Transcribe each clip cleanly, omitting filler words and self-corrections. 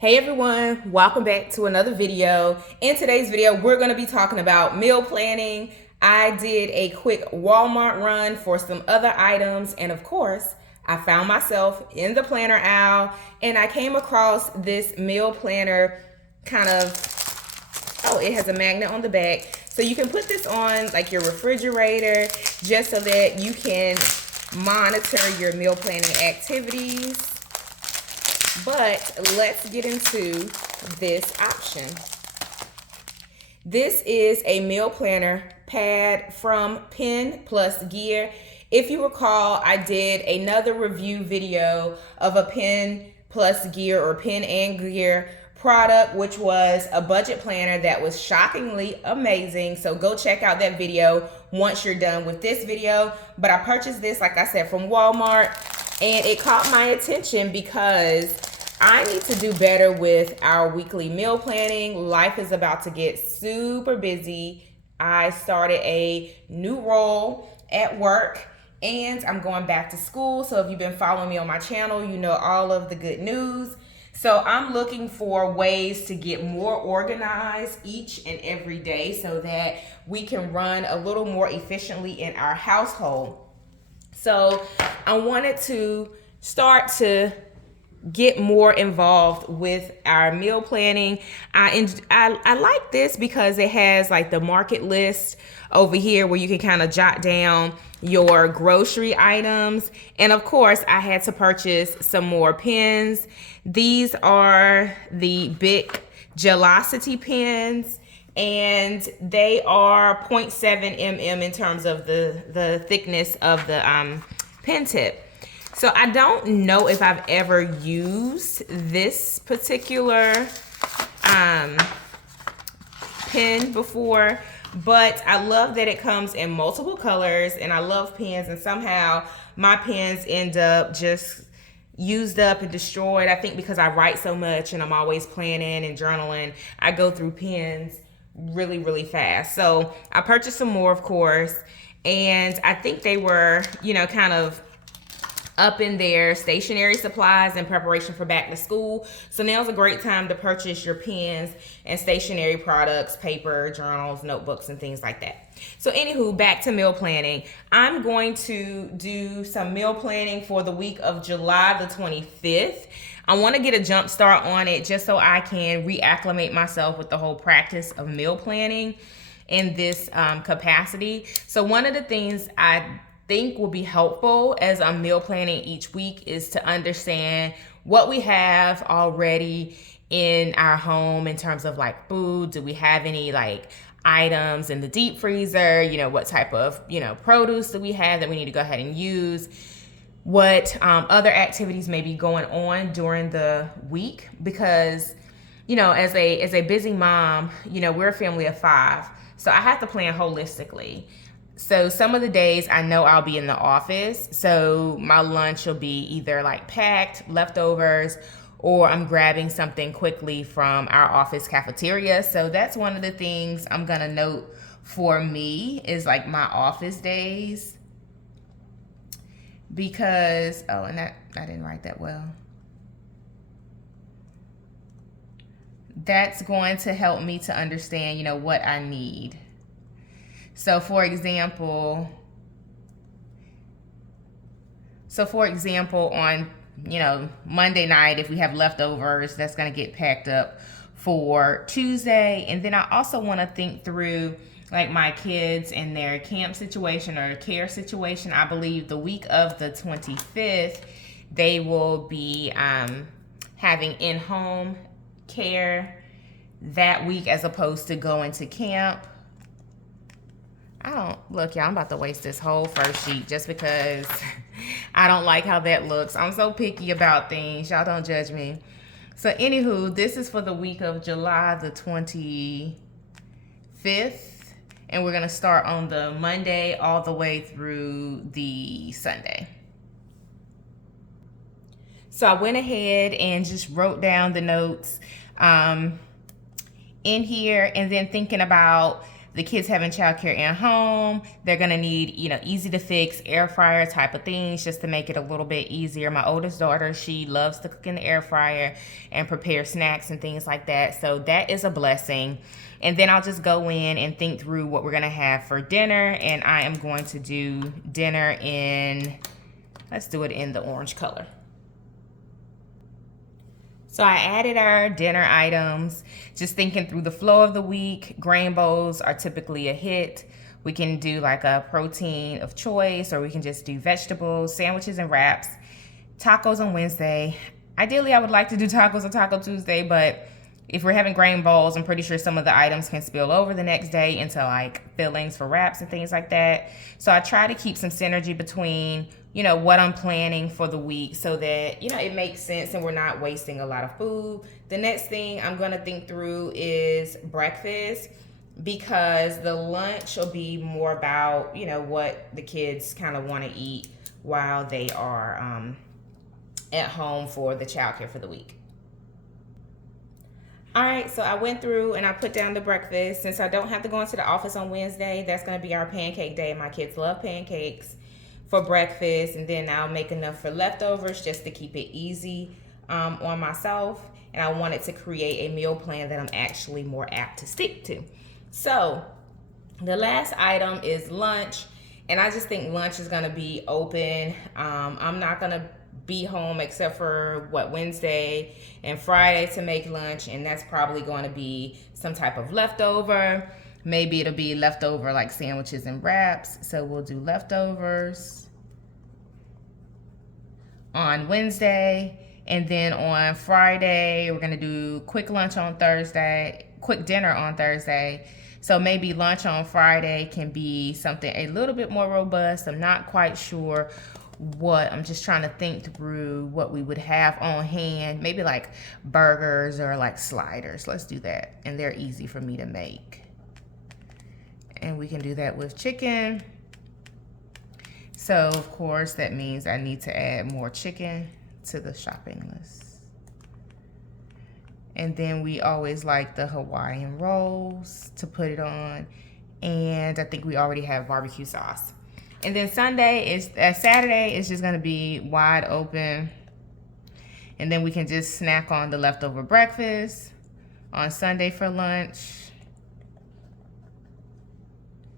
Hey everyone, welcome back to another video. In today's video, we're going to be talking about meal planning. I did a quick Walmart run for some other items, and of course, I found myself in the planner aisle and I came across this meal planner it has a magnet on the back. So you can put this on like your refrigerator just so that you can monitor your meal planning activities. But let's get into this option. This is a meal planner pad from Pen Plus Gear. If you recall, I did another review video of a Pen Plus Gear or Pen and Gear product, which was a budget planner that was shockingly amazing. So go check out that video once you're done with this video. But I purchased this, like I said, from Walmart, and it caught my attention because I need to do better with our weekly meal planning. Life is about to get super busy. I started a new role at work and I'm going back to school. So if you've been following me on my channel, you know all of the good news. So I'm looking for ways to get more organized each and every day so that we can run a little more efficiently in our household. So I wanted to start to get more involved with our meal planning. I like this because it has like the market list over here where you can kind of jot down your grocery items. And of course, I had to purchase some more pens. These are the Bic Gelocity pens, and they are 0.7 mm in terms of the thickness of the pen tip. So I don't know if I've ever used this particular pen before, but I love that it comes in multiple colors, and I love pens, and somehow my pens end up just used up and destroyed. I think because I write so much and I'm always planning and journaling, I go through pens really, really fast. So I purchased some more, of course, and I think they were, kind of up in their stationery supplies in preparation for back to school. So now's a great time to purchase your pens and stationery products, paper, journals, notebooks, and things like that. So anywho, back to meal planning. I'm going to do some meal planning for the week of July the 25th. I want to get a jump start on it just so I can reacclimate myself with the whole practice of meal planning in this capacity. So one of the things I think will be helpful as I'm meal planning each week is to understand what we have already in our home in terms of like food. Do we have any like items in the deep freezer? What type of, produce do we have that we need to go ahead and use? What other activities may be going on during the week? Because, as a busy mom, we're a family of 5. So I have to plan holistically. So some of the days I know I'll be in the office, so my lunch will be either like packed, leftovers, or I'm grabbing something quickly from our office cafeteria. So that's one of the things I'm gonna note for me is like my office days. Because, and that I didn't write that well. That's going to help me to understand, what I need. So for example, on, Monday night, if we have leftovers, that's going to get packed up for Tuesday. And then I also want to think through like my kids and their camp situation or care situation. I believe the week of the 25th, they will be having in-home care that week as opposed to going to camp. Look, y'all, I'm about to waste this whole first sheet just because I don't like how that looks. I'm so picky about things. Y'all don't judge me. So anywho, this is for the week of July the 25th. And we're going to start on the Monday all the way through the Sunday. So I went ahead and just wrote down the notes in here, and then thinking about the kids having childcare at home, they're gonna need, you know, easy to fix air fryer type of things just to make it a little bit easier. My oldest daughter, she loves to cook in the air fryer and prepare snacks and things like that. So that is a blessing. And then I'll just go in and think through what we're gonna have for dinner. And I am going to do dinner in, let's do it in the orange color. So I added our dinner items, just thinking through the flow of the week. Grain bowls are typically a hit. We can do like a protein of choice, or we can just do vegetables, sandwiches and wraps. Tacos on Wednesday. Ideally, I would like to do tacos on Taco Tuesday, but if we're having grain bowls, I'm pretty sure some of the items can spill over the next day into like fillings for wraps and things like that. So I try to keep some synergy between, you know, what I'm planning for the week so that, you know, it makes sense and we're not wasting a lot of food. The next thing I'm going to think through is breakfast, because the lunch will be more about, you know, what the kids kind of want to eat while they are at home for the childcare for the week. All right, so I went through and I put down the breakfast. Since I don't have to go into the office on Wednesday, that's going to be our pancake day. My kids love pancakes for breakfast, and then I'll make enough for leftovers just to keep it easy on myself. And I wanted to create a meal plan that I'm actually more apt to stick to. So the last item is lunch, and I just think lunch is going to be open. I'm not going to be home except for Wednesday and Friday to make lunch, and that's probably going to be some type of leftover. Maybe it'll be leftover like sandwiches and wraps, so we'll do leftovers on Wednesday. And then on Friday we're gonna do quick dinner on Thursday. So maybe lunch on Friday can be something a little bit more robust. I'm not quite sure what. I'm just trying to think through what we would have on hand. Maybe like burgers or like sliders. Let's do that. And they're easy for me to make. And we can do that with chicken. So of course that means I need to add more chicken to the shopping list. And then we always like the Hawaiian rolls to put it on. And I think we already have barbecue sauce. And then Saturday is just gonna be wide open. And then we can just snack on the leftover breakfast on Sunday for lunch.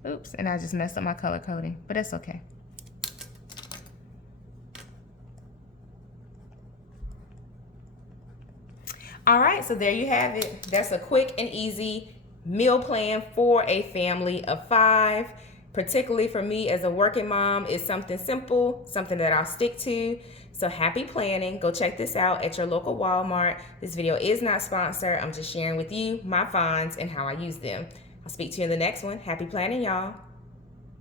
Oops, and I just messed up my color coding, but that's okay. All right, so there you have it. That's a quick and easy meal plan for a family of 5. Particularly for me as a working mom, it's something simple, something that I'll stick to. So happy planning. Go check this out at your local Walmart. This video is not sponsored. I'm just sharing with you my finds and how I use them. I'll speak to you in the next one. Happy planning, y'all.